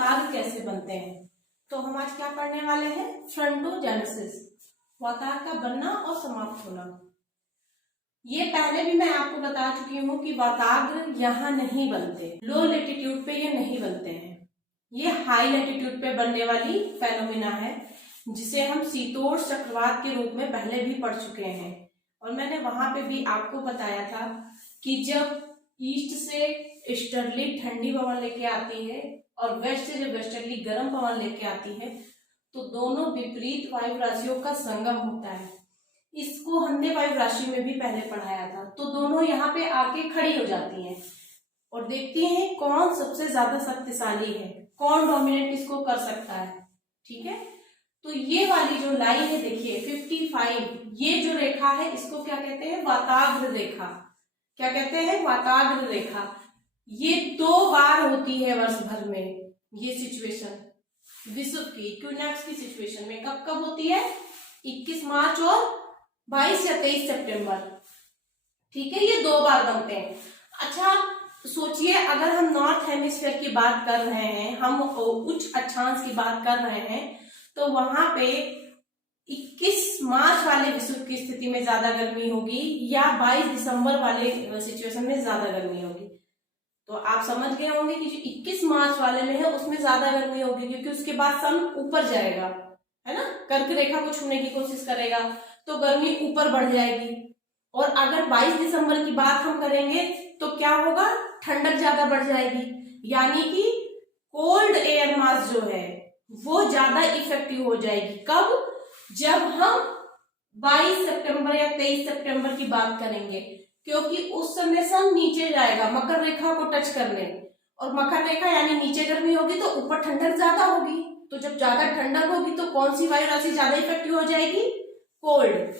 वाताग्र कैसे बनते हैं। तो हम आज क्या पढ़ने वाले हैं, फ्रंटोजेनेसिस, वाताग्र का बनना और समाप्त होना। ये पहले भी मैं आपको बता चुकी हूँ कि वाताग्र यहाँ नहीं बनते, लो लेटीट्यूड पे ये नहीं बनते हैं, ये हाई लेटीट्यूड पे बनने वाली फेनोमिना है, जिसे हम शीतोष्ण चक्रवात के रूप में पहले भी पढ़ चुके हैं। और मैंने वहां पे भी आपको बताया था कि जब ईस्ट से ईस्टर्ली ठंडी पवन लेके आती है और वेस्ट से जब वेस्टर्ली गर्म पवन लेके आती है, तो दोनों विपरीत वायु राशियों का संगम होता है। इसको हमने वायु राशि में भी पहले पढ़ाया था। तो दोनों यहाँ पे आके खड़ी हो जाती हैं और देखती हैं कौन सबसे ज्यादा शक्तिशाली है, कौन डोमिनेट इसको कर सकता है। ठीक है, तो ये वाली जो लाइन है देखिए 55, ये जो रेखा है इसको क्या कहते हैं, वाताग्र रेखा। क्या कहते हैं, वाताग्र रेखा। ये 2 बार होती है वर्ष भर में, ये सिचुएशन विश्व की इक्विनॉक्स की सिचुएशन में। कब कब होती है, 21 मार्च और 22 या 23 सितंबर। ठीक है, ये 2 बार बनते हैं। अच्छा सोचिए, अगर हम नॉर्थ हेमिस्फीयर की बात कर रहे हैं, हम उच्च अक्षांश की बात कर रहे हैं, तो वहां पे 21 मार्च वाले विश्व की स्थिति में ज्यादा गर्मी होगी या 22 दिसंबर वाले सिचुएशन में ज्यादा गर्मी होगी। तो आप समझ गए होंगे कि जो 21 मार्च वाले में है उसमें ज्यादा गर्मी होगी, क्योंकि उसके बाद सन ऊपर जाएगा, है ना, कर्क रेखा को छूने की कोशिश करेगा तो गर्मी ऊपर बढ़ जाएगी। और अगर 22 दिसंबर की बात हम करेंगे तो क्या होगा, ठंडक ज्यादा बढ़ जाएगी, यानी कि कोल्ड एयर मास जो है वो ज्यादा इफेक्टिव हो जाएगी। कब, जब हम 22 सितंबर या 23 सितंबर की बात करेंगे, क्योंकि उस समय सन नीचे जाएगा मकर रेखा को टच करने, और मकर रेखा यानी नीचे गर्मी होगी तो ऊपर ठंडक ज्यादा होगी। तो जब ज्यादा ठंडक होगी तो कौन सी वायु राशि ज्यादा इफेक्टिव हो जाएगी, कोल्ड।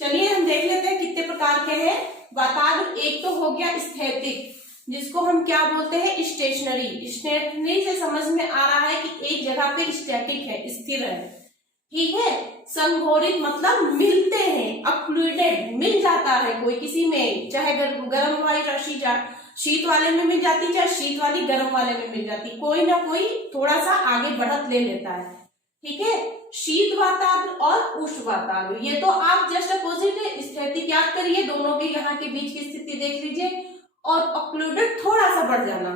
चलिए हम देख लेते हैं कितने प्रकार के हैं वाताग्र। एक तो हो गया स्थैतिक, जिसको हम क्या बोलते हैं, स्टेशनरी। स्टेशनरी से समझ में आ रहा है कि एक जगह पे स्टैटिक है, स्थिर है। ठीक है, संघोरित मतलब मिलते हैं, अक्लूडेड, मिल जाता है कोई किसी में, चाहे गर्म वाली राशि शीत वाले में मिल जाती, चाहे शीत वाली गर्म वाले में मिल जाती, कोई ना कोई थोड़ा सा आगे बढ़त ले लेता है। ठीक है, शीत वाताग्र और उष्ण वाताग्र, ये तो आप जस्ट अपोजिट है। स्थैतिक याद करिए, दोनों के यहाँ के बीच की स्थिति देख लीजिए, और ऑक्लूडेड थोड़ा सा बढ़ जाना।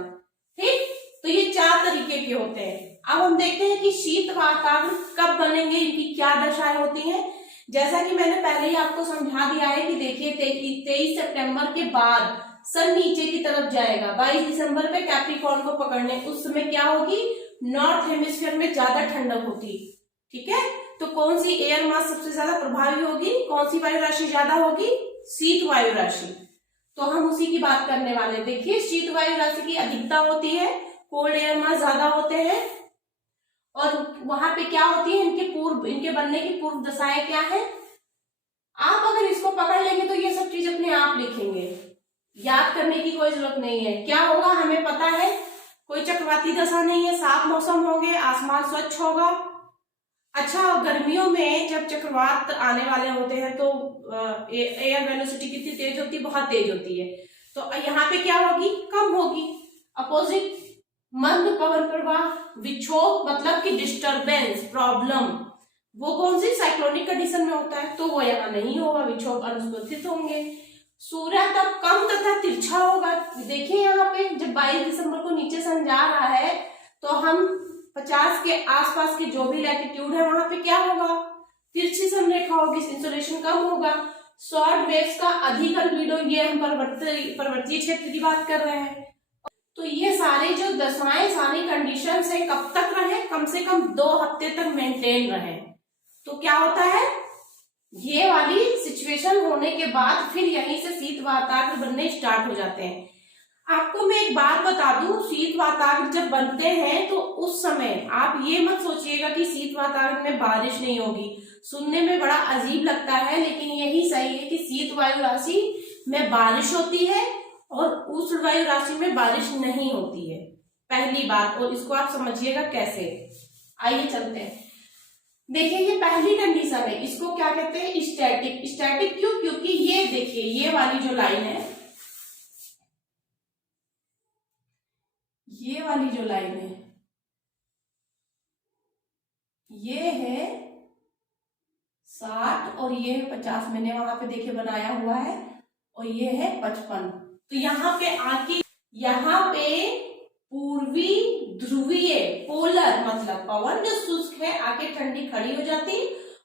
ठीक, तो ये 4 तरीके के होते हैं। अब हम देखते हैं कि शीत वाताग्र कब बनेंगे, इनकी क्या दशाएं होती हैं। जैसा कि मैंने पहले ही आपको समझा दिया है कि देखिए 23 सितंबर के बाद सन नीचे की तरफ जाएगा, 22 दिसंबर पे कैप्रिकॉर्न को पकड़ने, उस समय क्या होगी, नॉर्थ हेमिस्फीयर में ज्यादा ठंडक होती। ठीक है, तो कौन सी एयर मास सबसे ज्यादा प्रभावी होगी, कौन सी वायु राशि ज्यादा होगी, शीत वायु राशि। तो हम उसी की बात करने वाले। देखिए शीत वायु राशि की अधिकता होती है, कोल्ड एयर मास ज्यादा होते हैं, और वहां पे क्या होती है, इनके बनने की पूर्व दशाएं क्या है। आप अगर इसको पकड़ लेंगे तो ये सब चीज अपने आप लिखेंगे, याद करने की कोई जरूरत नहीं है। क्या होगा हमें पता है, कोई चक्रवाती दशा नहीं है, साफ मौसम होंगे, आसमान स्वच्छ होगा। अच्छा, गर्मियों में जब चक्रवात आने वाले होते हैं तो एयर वेलोसिटी कितनी तेज होती है, बहुत तेज होती है। तो यहाँ पे क्या होगी, कम होगी। अपोजिट, मंद पवन प्रवाह, विक्षोभ मतलब कि डिस्टरबेंस, प्रॉब्लम, वो कौन सी साइक्लोनिक कंडीशन में होता है, तो वो यहाँ नहीं होगा, विक्षोभ अनुपस्थित होंगे। सूर्य तब कम तथा तिरछा होगा। देखिए यहाँ पे जब 22 दिसंबर को नीचे सन जा रहा है तो हम 50 के आसपास के जो भी लैटिट्यूड है वहां पे क्या होगा, तिरछी संरेखा होगी, इंसोलेशन कम होगा, शॉर्ट वेव्स का अधिक अल्बेडो, ये हम पर्वतीय क्षेत्र की बात कर रहे हैं। तो ये सारे जो दशाएं, सारी कंडीशंस है, कब तक रहे, कम से कम 2 हफ्ते तक मेंटेन रहे। तो क्या होता है, ये वाली सिचुएशन होने के बाद फिर यहीं से शीत वाताग्र बनने स्टार्ट हो जाते हैं। आपको मैं एक बात बता दूं, शीत वाताग्र जब बनते हैं तो उस समय आप ये मत सोचिएगा कि शीत वाताग्र में बारिश नहीं होगी। सुनने में बड़ा अजीब लगता है, लेकिन यही सही है कि शीत वायु राशि में बारिश होती है और उष्ण वायु राशि में बारिश नहीं होती है, पहली बात। और इसको आप समझिएगा कैसे, आइए चलते हैं। देखिए ये पहली कंडीशन है, इसको क्या कहते हैं, स्टैटिक। स्टैटिक क्यों, क्योंकि ये देखिए ये वाली जो लाइन है, ये वाली जो लाइन है और ये है 50, मैंने वहां पे देखे बनाया हुआ है, और ये है 55। तो यहाँ पे आके यहाँ पे पूर्वी ध्रुवीय पोलर मतलब पवन जो शुष्क है आके ठंडी खड़ी हो जाती,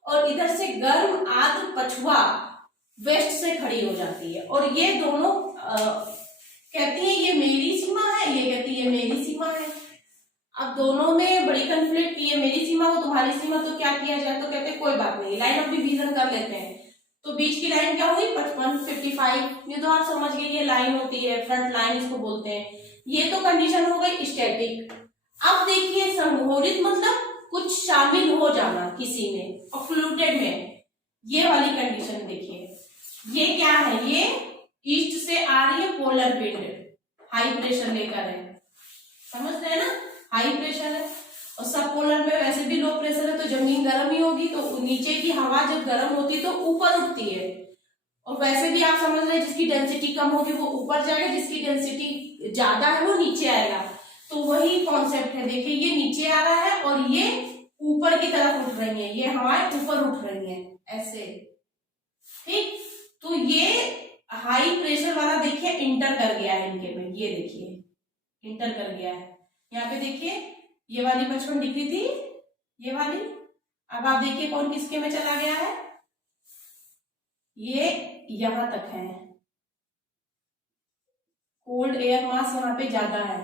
और इधर से गर्म आर्द्र पछुआ वेस्ट से खड़ी हो जाती है। और ये दोनों कहती है ये मेरी सीमा है, ये कहती है मेरी सीमा है। अब दोनों में बड़ी कंफ्लिक्ट की है, मेरी सीमा वो तुम्हारी सीमा, तो क्या किया जाए? तो कहते हैं कोई बात नहीं, लाइन ऑफ डिवीजन कर लेते हैं। तो बीच की लाइन क्या हुई? 55, 55। ये तो आप समझ गए, ये लाइन होती है, फ्रंट लाइन इसको बोलते हैं। ये तो कंडीशन हो गई स्टैटिक। अब देखिए संघोरित मतलब कुछ शामिल हो जाना किसी में, ऑक्लूडेड में, ये वाली कंडीशन देखिए। ये क्या है? ये ईस्ट से आ रही है पोलर विंड, हाई प्रेशर लेकर है, समझ रहे हैं ना? हाई प्रेशर है, और सब पोलर में वैसे भी लो प्रेशर है, तो जमीन गर्म ही होगी, तो नीचे की हवा जब गर्म होती है तो ऊपर उठती है, और वैसे भी आप समझ रहे हैं जिसकी डेंसिटी कम होगी वो ऊपर जाएगा, जिसकी डेंसिटी ज्यादा है वो नीचे आएगा। तो वही कॉन्सेप्ट है, देखिए ये नीचे आ रहा है और ये ऊपर की तरफ उठ रही है, ये हवाएं ऊपर उठ रही है ऐसे, ठीक। तो ये हाई प्रेशर वाला देखिए इंटर कर गया है इनके में, ये देखिए इंटर कर गया है। यहाँ पे देखिए ये वाली 55 डिग्री थी, ये वाली, अब आप देखिए कौन किसके में चला गया है, ये यहां तक है, कोल्ड एयर मास यहाँ पे ज्यादा है,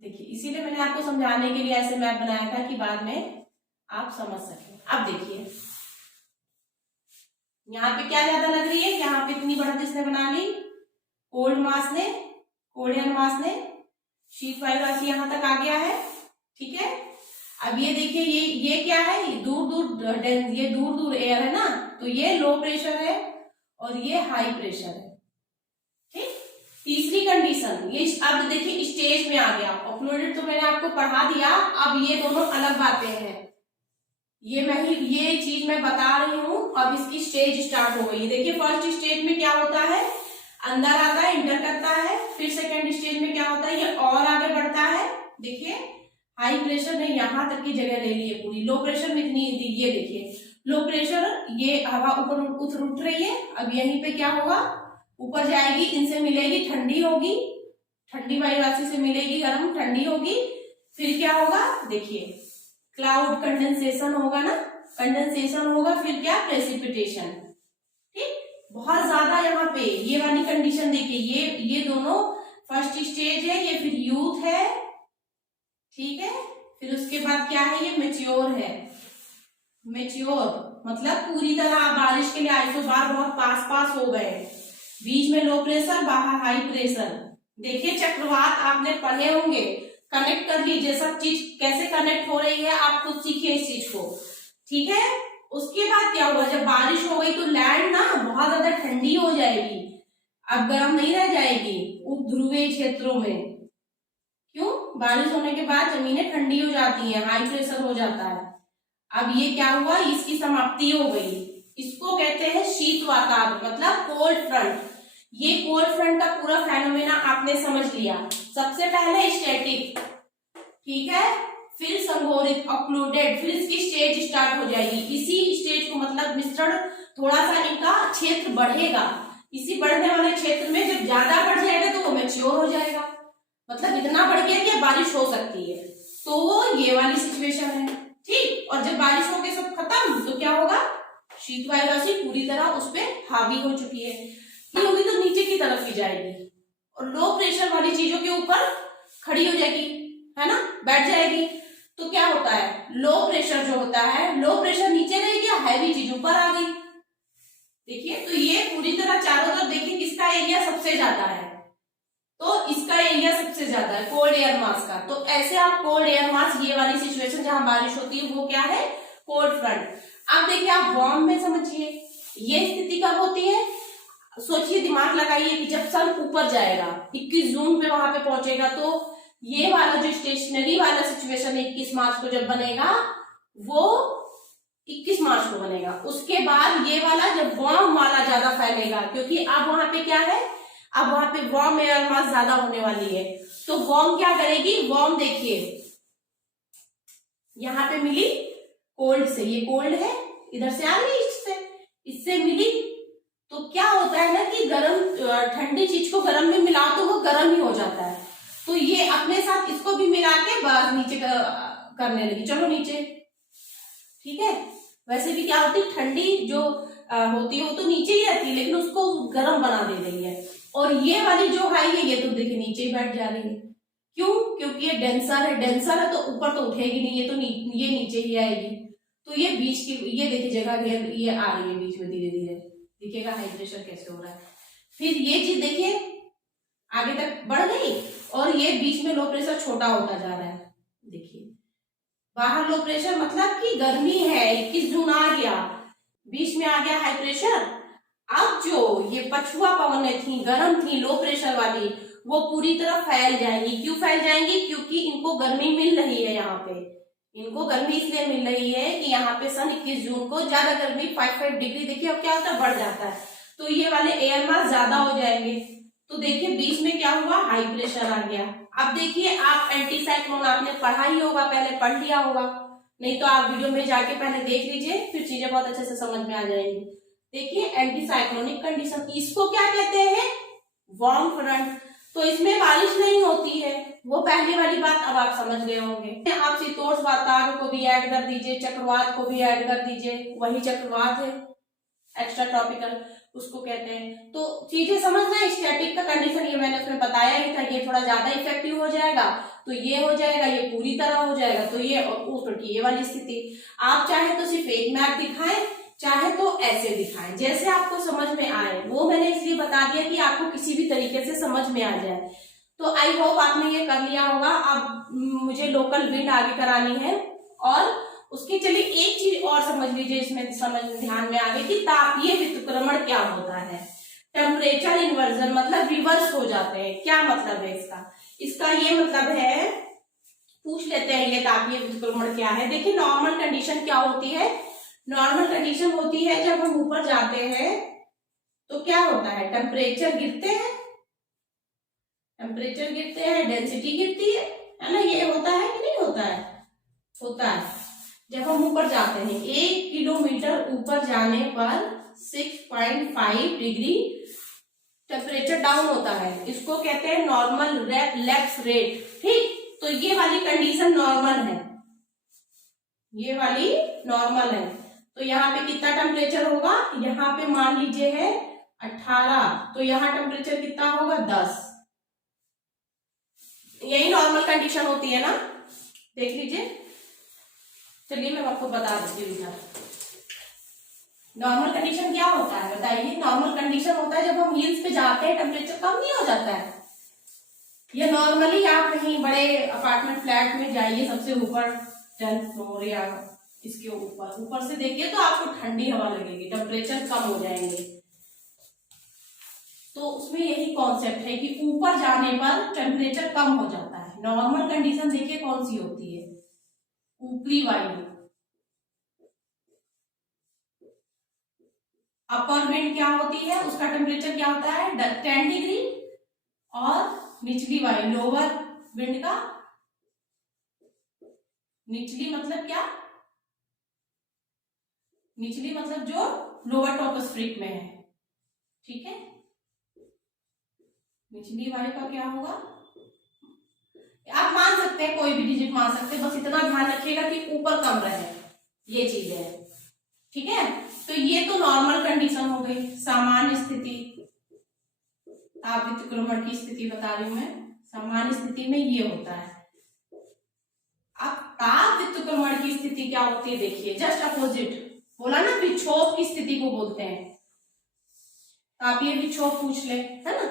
देखिए इसीलिए मैंने आपको समझाने के लिए ऐसे मैप बनाया था कि बाद में आप समझ सके। अब देखिए यहाँ पे क्या ज्यादा लग रही है, यहाँ पे इतनी बढ़त इसने बना ली, कोल्ड मास ने, कोल्ड एयर मास ने, शीत वायु राशि यहाँ तक आ गया है, ठीक है। अब ये देखिए ये क्या है, ये दूर दूर एयर है ना, तो ये लो प्रेशर है और ये हाई प्रेशर है, ठीक। तीसरी कंडीशन ये, अब देखिए स्टेज में आ गया, ऑक्लूडेड तो मैंने आपको पढ़ा दिया, अब ये दोनों अलग बातें हैं, ये चीज मैं बता रही हूँ। अब इसकी स्टेज स्टार्ट हो गई, देखिए फर्स्ट स्टेज में क्या होता है, अंदर आता है, इंटर करता है, फिर सेकंड स्टेज में क्या होता है, ये और आगे बढ़ता है, देखिए हाई प्रेशर ने यहाँ तक की जगह ले ली है पूरी, लो प्रेशर में इतनी, ये देखिए लो प्रेशर, ये हवा ऊपर उठ रही है, अब यहीं पे क्या होगा, ऊपर जाएगी, इनसे मिलेगी, ठंडी होगी, ठंडी वायु राशि से मिलेगी, गर्म ठंडी होगी, फिर क्या होगा, देखिए क्लाउड कंडेंसेशन होगा ना, कंडेंसेशन होगा, फिर क्या, प्रेसिपिटेशन, ठीक। बहुत ज्यादा यहाँ पे ये वाली कंडीशन देखिए, ये दोनों फर्स्ट स्टेज है, ये फिर यूथ है, ठीक है, फिर उसके बाद क्या है, ये मेच्योर है, मेच्योर मतलब पूरी तरह आप बारिश के लिए आइसोबार बहुत पास हो गए, बीच में लो प्रेशर, बाहर हाई प्रेशर, देखिए चक्रवात आपने पढ़े होंगे, कनेक्ट कर लीजिए, सब चीज कैसे कनेक्ट हो रही है आप खुद सीखिए इस चीज को, ठीक है। उसके बाद क्या हुआ, जब बारिश हो गई तो लैंड ना बहुत ज्यादा ठंडी हो जाएगी, अब गर्म नहीं रह जाएगी उप ध्रुवीय क्षेत्रों में, क्यों, बारिश होने के बाद जमीनें ठंडी हो जाती हैं, हाई प्रेशर हो जाता है। अब ये क्या हुआ, इसकी समाप्ति हो गई, इसको कहते हैं शीत वातावरण मतलब कोल्ड फ्रंट। ये कोल्ड फ्रंट का पूरा फेनोमेना आपने समझ लिया, सबसे पहले स्टैटिक, ठीक है, फिर संघोरित ऑक्लूडेड, फिर इसकी स्टेज स्टार्ट हो जाएगी, इसी स्टेज को मतलब मिश्रण थोड़ा सा इनका क्षेत्र बढ़ेगा, इसी बढ़ने वाले क्षेत्र में जब ज्यादा बढ़ जाएगा तो वो मैच्योर हो जाएगा, मतलब इतना बढ़ गया कि बारिश हो सकती है, तो वो ये वाली सिचुएशन है, ठीक। और जब बारिश हो गई सब खत्म तो क्या होगा, शीत वायु राशि पूरी तरह उस पर हावी हो चुकी है, ये होगी तो नीचे की तरफ ही जाएगी और लो प्रेशर वाली चीजों के ऊपर खड़ी हो जाएगी, है ना, बैठ जाएगी, तो क्या होता है, लो प्रेशर जो होता है, लो प्रेशर नीचे रह गया, हैवी चीज ऊपर आ गई, देखिए। तो ये पूरी तरह चारों तरफ देखिए किसका एरिया सबसे ज्यादा है, तो इसका एरिया सबसे ज्यादा है कोल्ड एयर मास का, तो ऐसे आप कोल्ड एयर मास, ये वाली सिचुएशन जहां बारिश होती है वो क्या है, कोल्ड फ्रंट। अब देखिए आप वार्म में समझिए, ये स्थिति कब होती है, सोचिए, दिमाग लगाइए कि जब सन ऊपर जाएगा 21 जून पे वहां पे पहुंचेगा, तो ये वाला जो स्टेशनरी वाला सिचुएशन 21 मार्च को जब बनेगा, वो 21 मार्च को बनेगा, उसके बाद ये वाला जब वार्म वाला ज्यादा फैलेगा, क्योंकि अब वहां पे क्या है, अब वहां पे वार्म एयर मास ज्यादा होने वाली है, तो वार्म क्या करेगी, वार्म देखिए यहाँ पे मिली कोल्ड से, ये कोल्ड है, इधर से आ रही ईस्ट से, इससे मिली, तो क्या होता है ना कि गर्म ठंडी चीज को गर्म में मिला तो वो गर्म ही हो जाता है। तो ये अपने साथ इसको भी मिला के बस नीचे करने लगी, चलो नीचे। ठीक है, वैसे भी क्या होती है, ठंडी जो होती है वो तो नीचे ही रहती है, लेकिन उसको गर्म बना दे रही है। और ये वाली जो हाई है ये तो देखिए नीचे ही बैठ जा रही है। क्यों? क्योंकि ये डेंसर है, डेंसर है तो ऊपर तो उठेगी नहीं, ये तो ये नीचे ही आएगी। तो ये बीच की, ये देखिए जगह ये आ रही है बीच में, धीरे धीरे दिखेगा हाई प्रेशर कैसे हो रहा है। फिर ये चीज देखिए आगे तक बढ़ गई और ये बीच में लो प्रेशर छोटा होता जा रहा है। देखिए बाहर लो प्रेशर मतलब कि गर्मी है, 21 जून आ गया, बीच में आ गया हाई प्रेशर। अब जो ये पछुआ पवनें थी, गर्म थी, लो प्रेशर वाली, वो पूरी तरह फैल जाएंगी। क्यों फैल जाएंगी? क्योंकि इनको गर्मी मिल रही है। यहाँ पे इनको गर्मी इसलिए मिल रही है कि यहाँ पे सन 21 जून को ज्यादा गर्मी 5 डिग्री देखिए अब क्या होता है, बढ़ जाता है, तो ये वाले एयर मास ज्यादा हो जाएंगे। तो देखिए बीच में क्या हुआ, हाई प्रेशर आ गया। अब देखिए आप एंटी साइक्लोन आपने पढ़ा ही होगा, पहले पढ़ लिया होगा, नहीं तो आप वीडियो में जाके पहले देख लीजिए, फिर चीजें बहुत अच्छे से समझ में आ जाएंगी। देखिए एंटी साइक्लोनिक कंडीशन, इसको क्या कहते हैं, वार्म फ्रंट। तो इसमें बारिश नहीं होती है, वो पहले वाली बात अब आप समझ गए होंगे। आप शीतोष्ण वातावरण को भी ऐड कर दीजिए, चक्रवात को भी ऐड कर दीजिए, वही चक्रवात है, एक्स्ट्रा ट्रॉपिकल उसको कहते हैं। तो चीजें समझना, स्टैटिक का कंडीशन ये मैंने उसमें बताया ही था, ये थोड़ा ज्यादा इफेक्टिव हो जाएगा तो ये हो जाएगा, ये पूरी तरह हो जाएगा तो ये, और ऊपर की ये वाली स्थिति। आप चाहे तो सिर्फ एक मैप दिखाएं, चाहे तो ऐसे दिखाएं, जैसे आपको समझ में आए। वो मैंने इसलिए बता दिया कि आपको किसी भी तरीके से समझ में आ जाए। तो आई होप आपने ये कर लिया होगा। अब मुझे लोकल विंड आगे करानी है, और उसके चलिए एक चीज और समझ लीजिए, इसमें समझ ध्यान में आ गई कि तापीय व्युत्क्रमण क्या होता है। टेम्परेचर इन्वर्जन मतलब रिवर्स हो जाते हैं। क्या मतलब है इसका? इसका ये मतलब है, पूछ लेते हैं ये तापीय व्युत्क्रमण क्या है। देखिए नॉर्मल कंडीशन क्या होती है, नॉर्मल कंडीशन होती है जब हम ऊपर जाते हैं तो क्या होता है, टेम्परेचर गिरते हैं, टेम्परेचर गिरते हैं, डेंसिटी गिरती है ना, ये होता है कि नहीं होता है? होता है। जब हम ऊपर जाते हैं 1 किलोमीटर ऊपर जाने पर 6.5 डिग्री टेम्परेचर डाउन होता है, इसको कहते हैं नॉर्मल लैप्स रेट। ठीक, तो ये वाली कंडीशन नॉर्मल है, ये वाली नॉर्मल है। तो यहाँ पे कितना टेम्परेचर होगा, यहाँ पे मान लीजिए है 18, तो यहाँ टेम्परेचर कितना होगा 10। यही नॉर्मल कंडीशन होती है ना, देख लीजिए। चलिए मैं आपको बता देती हूँ नॉर्मल कंडीशन क्या होता है, बताइए। नॉर्मल कंडीशन होता है जब हम हिल्स पे जाते हैं टेम्परेचर कम नहीं हो जाता है। ये नॉर्मली आप कहीं बड़े अपार्टमेंट फ्लैट में जाइए, सबसे ऊपर 10th फ्लोर या इसके ऊपर से देखिए तो आपको ठंडी हवा लगेगी, टेम्परेचर कम हो जाएंगे। तो उसमें यही कॉन्सेप्ट है कि ऊपर जाने पर टेम्परेचर कम हो जाता है। नॉर्मल कंडीशन देखिए कौन सी होती है, ऊपरी वायु, अपर विंड क्या होती है, उसका टेम्परेचर क्या होता है 10 डिग्री, और निचली वायु लोअर विंड का, निचली मतलब क्या, निचली मतलब जो लोअर टॉपोस्फेरिक में है, ठीक है। निचली वायु का क्या होगा, आप मान सकते हैं, कोई भी डिजिट मान सकते हैं, बस इतना ध्यान रखिएगा कि ऊपर कम रहे, ये चीज है, ठीक है। तो ये तो नॉर्मल कंडीशन हो गई, सामान्य स्थिति, ताप व्युत्क्रमण की स्थिति बता रही हूं मैं। सामान्य स्थिति में ये होता है। अब ताप व्युत्क्रमण की स्थिति क्या होती है, देखिए जस्ट अपोजिट, बोला ना विक्षोभ की स्थिति को बोलते हैं। तापीय विक्षोभ पूछ ले, है ना,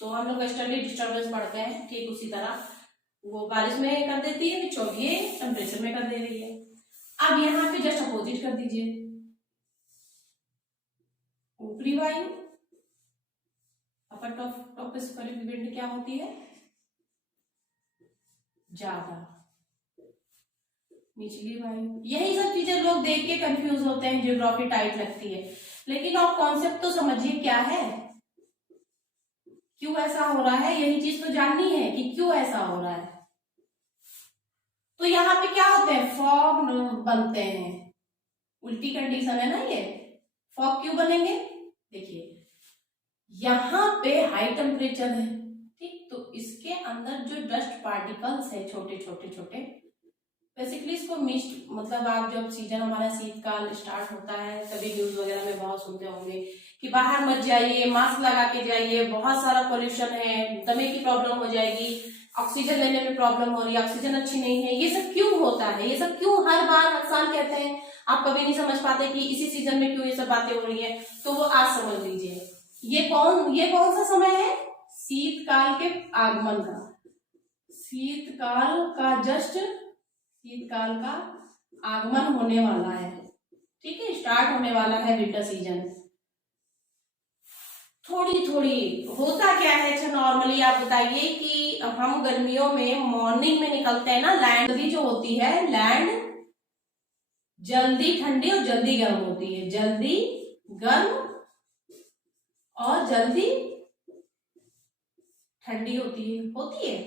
तो हम लोग स्टडी डिस्टर्बेंस पढ़ते हैं, ठीक उसी तरह वो बारिश में कर देती है विक्षोभ, ये टेम्परेचर में कर दे रही है। अब यहाँ पे जस्ट अपोजिट कर दीजिए, ऊपरी वायु, अपर टॉपोस्फेरिक विंड क्या होती है ज्यादा, निचली वायु। यही सब चीजें लोग देख के कंफ्यूज होते हैं, ज्योग्राफी टाइट लगती है, लेकिन आप कॉन्सेप्ट तो समझिए क्या है, क्यों ऐसा हो रहा है, यही चीज तो जाननी है कि क्यों ऐसा हो रहा है। तो यहाँ पे क्या होते हैं, फॉग बनते हैं, उल्टी कंडीशन है ना ये, फॉग क्यों बनेंगे? देखिए यहाँ पे हाई टेम्परेचर है, ठीक, तो इसके अंदर जो डस्ट पार्टिकल्स है छोटे छोटे छोटे, बेसिकली इसको मिस्ट, मतलब आप जब सीजन हमारा शीतकाल स्टार्ट होता है तभी न्यूज वगैरह में बहुत सुनते होंगे कि बाहर मत जाइए, मास्क लगा के जाइए, बहुत सारा पोल्यूशन है, दमे की प्रॉब्लम हो जाएगी, ऑक्सीजन लेने में प्रॉब्लम हो रही है, ऑक्सीजन अच्छी नहीं है। ये सब क्यों होता है? ये सब क्यों हर बार हर साल कहते हैं? आप कभी नहीं समझ पाते कि इसी सीजन में क्यों ये सब बातें हो रही है, तो वो आज समझ लीजिए। ये कौन सा समय है? शीतकाल के आगमन का, शीतकाल का आगमन होने वाला है, ठीक है, स्टार्ट होने वाला है विंटर सीजन। थोड़ी होता क्या है? अच्छा नॉर्मली आप बताइए कि हम गर्मियों में मॉर्निंग में निकलते हैं ना, लैंड जो होती है, लैंड जल्दी ठंडी और जल्दी गर्म होती है, जल्दी गर्म और जल्दी ठंडी होती है।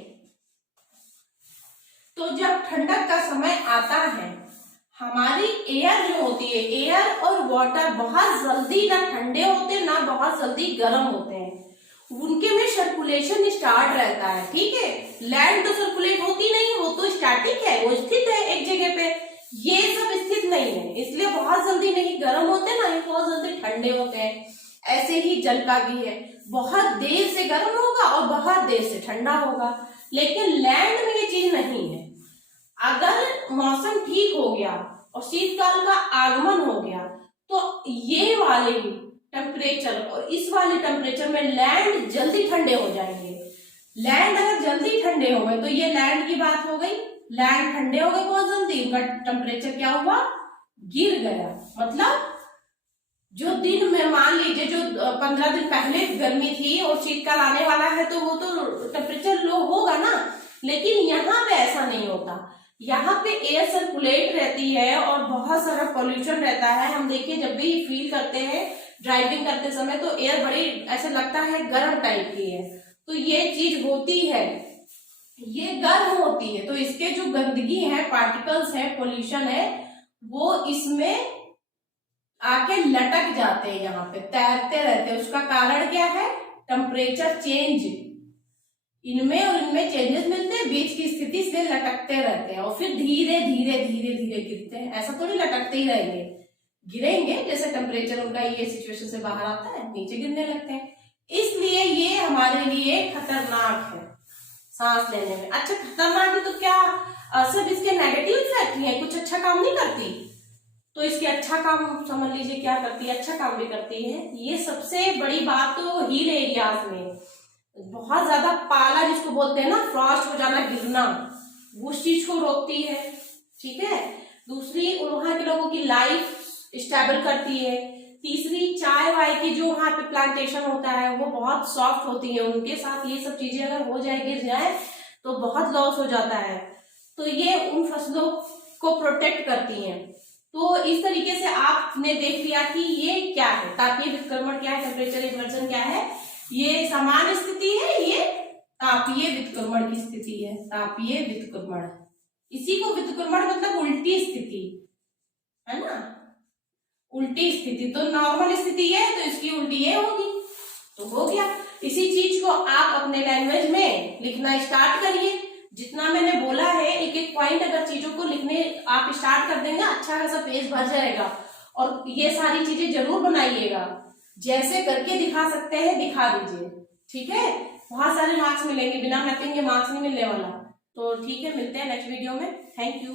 तो जब ठंडक का समय आता है, हमारी एयर जो होती है, एयर और वाटर बहुत जल्दी ना ठंडे होते ना बहुत जल्दी गर्म होते हैं, उनके में सर्कुलेशन स्टार्ट रहता है, ठीक है। लैंड तो सर्कुलेट होती नहीं, वो तो स्टैटिक है, वो स्थित है एक जगह पे, ये सब स्थित नहीं है, इसलिए बहुत जल्दी नहीं गर्म होते ना ही बहुत जल्दी ठंडे होते हैं। ऐसे ही जल का भी है, बहुत देर से गर्म होगा और बहुत देर से ठंडा होगा, लेकिन लैंड में ये चीज नहीं है। अगर मौसम ठीक हो गया और शीतकाल का आगमन हो गया तो ये वाले टेम्परेचर और इस वाले टेम्परेचर में लैंड जल्दी ठंडे हो जाएंगे। लैंड अगर जल्दी ठंडे हो गए तो ये लैंड की बात हो गई, लैंड ठंडे हो गए बहुत जल्दी, उनका टेम्परेचर क्या हुआ? गिर गया। मतलब जो दिन में मान लीजिए जो 15 दिन पहले गर्मी थी और शीतकाल आने वाला है तो वो तो टेम्परेचर लो होगा ना, लेकिन यहाँ पे ऐसा नहीं होता। यहाँ पे एयर सर्कुलेट रहती है और बहुत सारा पोल्यूशन रहता है। हम देखिए जब भी फील करते हैं ड्राइविंग करते समय तो एयर बड़ी ऐसे लगता है गर्म टाइप की है, तो ये चीज होती है, ये गर्म होती है, तो इसके जो गंदगी है, पार्टिकल्स है, पोल्यूशन है, वो इसमें आके लटक जाते हैं, यहाँ पे तैरते रहते हैं। उसका कारण क्या है? टेम्परेचर चेंज, इनमें और इनमें चेंजेस मिलते हैं, बीच की स्थिति से लटकते रहते हैं और फिर धीरे धीरे धीरे धीरे गिरते हैं। ऐसा थोड़ी लटकते ही रहेंगे, गिरेंगे, जैसे टेम्परेचर उनका ये सिचुएशन से बाहर आता है नीचे गिरने लगते हैं। इसलिए ये हमारे लिए खतरनाक है सांस लेने में। अच्छा खतरनाक है तो क्या सिर्फ इसके नेगेटिव इफेक्ट ही है, कुछ अच्छा काम नहीं करती? तो इसके अच्छा काम समझ लीजिए क्या करती है, अच्छा काम भी करती है। ये सबसे बड़ी बात तो हिल एरियाज में बहुत ज्यादा पाला जिसको बोलते हैं ना, फ्रॉस्ट हो जाना, गिरना, उस चीज को रोकती है, ठीक है। दूसरी वहां के लोगों की लाइफ स्टेबल करती है। तीसरी चाय वाय की जो वहां पे प्लांटेशन होता है वो बहुत सॉफ्ट होती है, उनके साथ ये सब चीजें अगर हो जाए, गिर जाए तो बहुत लॉस हो जाता है, तो ये उन फसलों को प्रोटेक्ट करती हैं। तो इस तरीके से आपने देख लिया कि ये क्या है, तापीय विक्रमण क्या है, टेम्परेचर इन्वर्जन क्या है, ये सामान्य स्थिति है, ये तापीय विक्रमण की स्थिति है, तापीय विक्रमण। इसी को विक्रमण मतलब उल्टी स्थिति है ना, उल्टी स्थिति। तो नॉर्मल स्थिति है तो इसकी उल्टी ये होगी, तो हो गया। इसी चीज को आप अपने लैंग्वेज में लिखना स्टार्ट करिए। जितना मैंने बोला है एक एक पॉइंट अगर चीजों को लिखने आप स्टार्ट कर देंगे, अच्छा खासा पेज भर जाएगा। और ये सारी चीजें जरूर बनाइएगा, जैसे करके दिखा सकते हैं दिखा दीजिए, ठीक है। बहुत सारे मार्क्स मिलेंगे, बिना मैपिंग के मार्क्स नहीं मिलने वाला। तो ठीक है, मिलते हैं नेक्स्ट वीडियो में। Thank you.